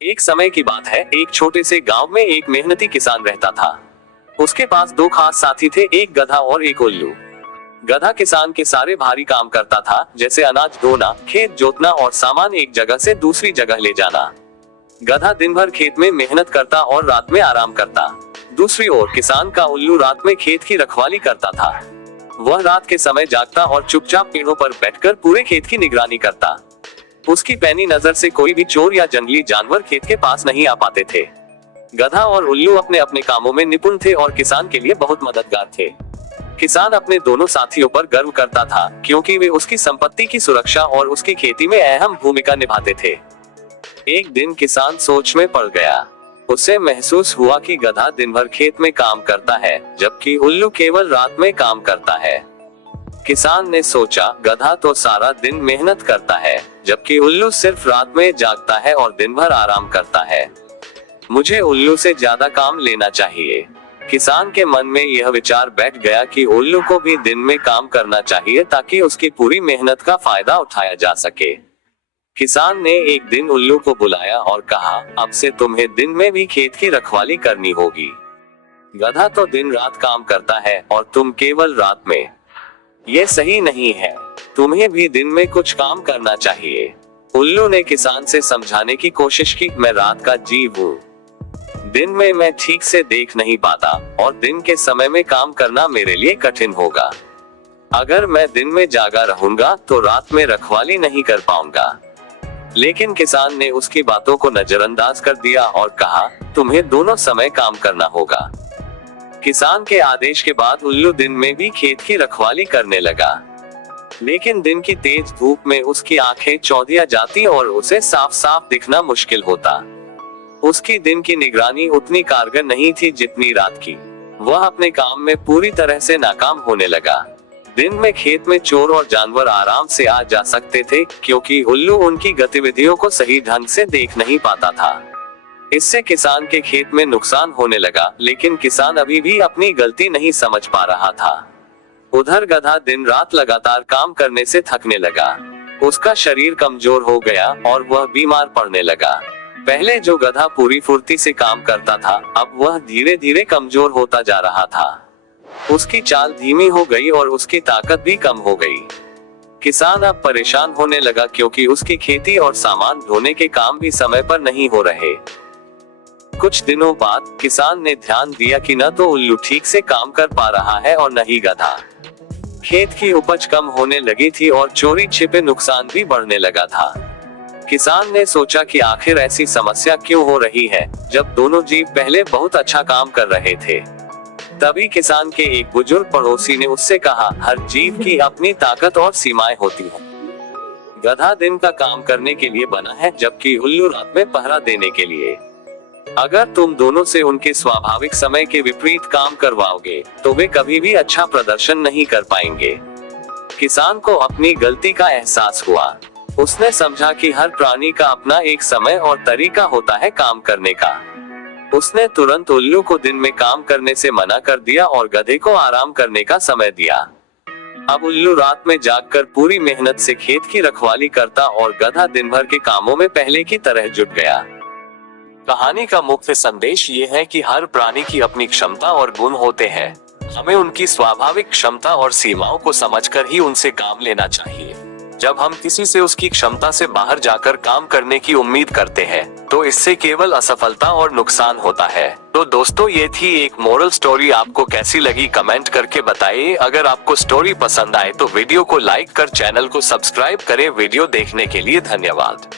एक समय की बात है, एक छोटे से गांव में एक मेहनती किसान रहता था। उसके पास दो खास साथी थे, एक गधा और एक उल्लू। गधा किसान के सारे भारी काम करता था, जैसे अनाज ढोना, खेत जोतना और सामान एक जगह से दूसरी जगह ले जाना। गधा दिन भर खेत में मेहनत करता और रात में आराम करता। दूसरी ओर किसान का उल्लू रात में खेत की रखवाली करता था। वह रात के समय जागता और चुपचाप पेड़ों पर बैठकर पूरे खेत की निगरानी करता। उसकी पैनी नजर से कोई भी चोर या जंगली जानवर खेत के पास नहीं आ पाते थे। गधा और उल्लू अपने अपने कामों में निपुण थे और किसान के लिए बहुत मददगार थे। किसान अपने दोनों साथियों पर गर्व करता था, क्योंकि वे उसकी संपत्ति की सुरक्षा और उसकी खेती में अहम भूमिका निभाते थे। एक दिन किसान सोच में पड़ गया। उसे महसूस हुआ कि गधा दिन भर खेत में काम करता है, जबकि उल्लू केवल रात में काम करता है। किसान ने सोचा, गधा तो सारा दिन मेहनत करता है, जबकि उल्लू सिर्फ रात में जागता है और दिन भर आराम करता है। मुझे उल्लू से ज्यादा काम लेना चाहिए। किसान के मन में यह विचार बैठ गया कि उल्लू को भी दिन में काम करना चाहिए, ताकि उसकी पूरी मेहनत का फायदा उठाया जा सके। किसान ने एक दिन उल्लू को बुलाया और कहा, अब से तुम्हें दिन में भी खेत की रखवाली करनी होगी। गधा तो दिन रात काम करता है और तुम केवल रात में। ये सही नहीं है, तुम्हें भी दिन में कुछ काम करना चाहिए। उल्लू ने किसान से समझाने की कोशिश की, मैं रात का जीव हूँ। दिन में मैं ठीक से देख नहीं पाता और दिन के समय में काम करना मेरे लिए कठिन होगा। अगर मैं दिन में जागा रहूंगा तो रात में रखवाली नहीं कर पाऊंगा। लेकिन किसान ने उसकी बातों को नजरअंदाज कर दिया और कहा, तुम्हें दोनों समय काम करना होगा। किसान के आदेश के बाद उल्लू दिन में भी खेत की रखवाली करने लगा। लेकिन दिन की तेज धूप में उसकी आंखें चौंधिया जाती और उसे साफ साफ दिखना मुश्किल होता। उसकी दिन की निगरानी उतनी कारगर नहीं थी जितनी रात की। वह अपने काम में पूरी तरह से नाकाम होने लगा। दिन में खेत में चोर और जानवर आराम से आ जा सकते थे, क्योंकि उल्लू उनकी गतिविधियों को सही ढंग से देख नहीं पाता था। इससे किसान के खेत में नुकसान होने लगा, लेकिन किसान अभी भी अपनी गलती नहीं समझ पा रहा था। उधर गधा दिन रात लगातार काम करने से थकने लगा। उसका शरीर कमजोर हो गया और वह बीमार पड़ने लगा। पहले जो गधा पूरी फुर्ती से काम करता था, अब वह धीरे धीरे कमजोर होता जा रहा था। उसकी चाल धीमी हो गई और उसकी ताकत भी कम हो गई। किसान अब परेशान होने लगा, क्योंकि उसकी खेती और सामान ढोने के काम भी समय पर नहीं हो रहे। कुछ दिनों बाद किसान ने ध्यान दिया कि न तो उल्लू ठीक से काम कर पा रहा है और न ही गधा। खेत की उपज कम होने लगी थी और चोरी छिपे नुकसान भी बढ़ने लगा था। किसान ने सोचा कि आखिर ऐसी समस्या क्यों हो रही है, जब दोनों जीव पहले बहुत अच्छा काम कर रहे थे। तभी किसान के एक बुजुर्ग पड़ोसी ने उससे कहा, हर जीव की अपनी ताकत और सीमाएं होती हैं। गधा दिन का काम करने के लिए बना है, जबकि उल्लू रात में पहरा देने के लिए। अगर तुम दोनों से उनके स्वाभाविक समय के विपरीत काम करवाओगे, तो वे कभी भी अच्छा प्रदर्शन नहीं कर पाएंगे। किसान को अपनी गलती का एहसास हुआ। उसने समझा कि हर प्राणी का अपना एक समय और तरीका होता है काम करने का। उसने तुरंत उल्लू को दिन में काम करने से मना कर दिया और गधे को आराम करने का समय दिया। अब उल्लू रात में जागकर पूरी मेहनत से खेत की रखवाली करता और गधा दिन भर के कामों में पहले की तरह जुट गया। कहानी का मुख्य संदेश ये है कि हर प्राणी की अपनी क्षमता और गुण होते हैं। हमें उनकी स्वाभाविक क्षमता और सीमाओं को समझकर ही उनसे काम लेना चाहिए। जब हम किसी से उसकी क्षमता से बाहर जाकर काम करने की उम्मीद करते हैं, तो इससे केवल असफलता और नुकसान होता है। तो दोस्तों, ये थी एक मोरल स्टोरी। आपको कैसी लगी कमेंट करके बताइए। अगर आपको स्टोरी पसंद आए तो वीडियो को लाइक कर चैनल को सब्सक्राइब करें। वीडियो देखने के लिए धन्यवाद।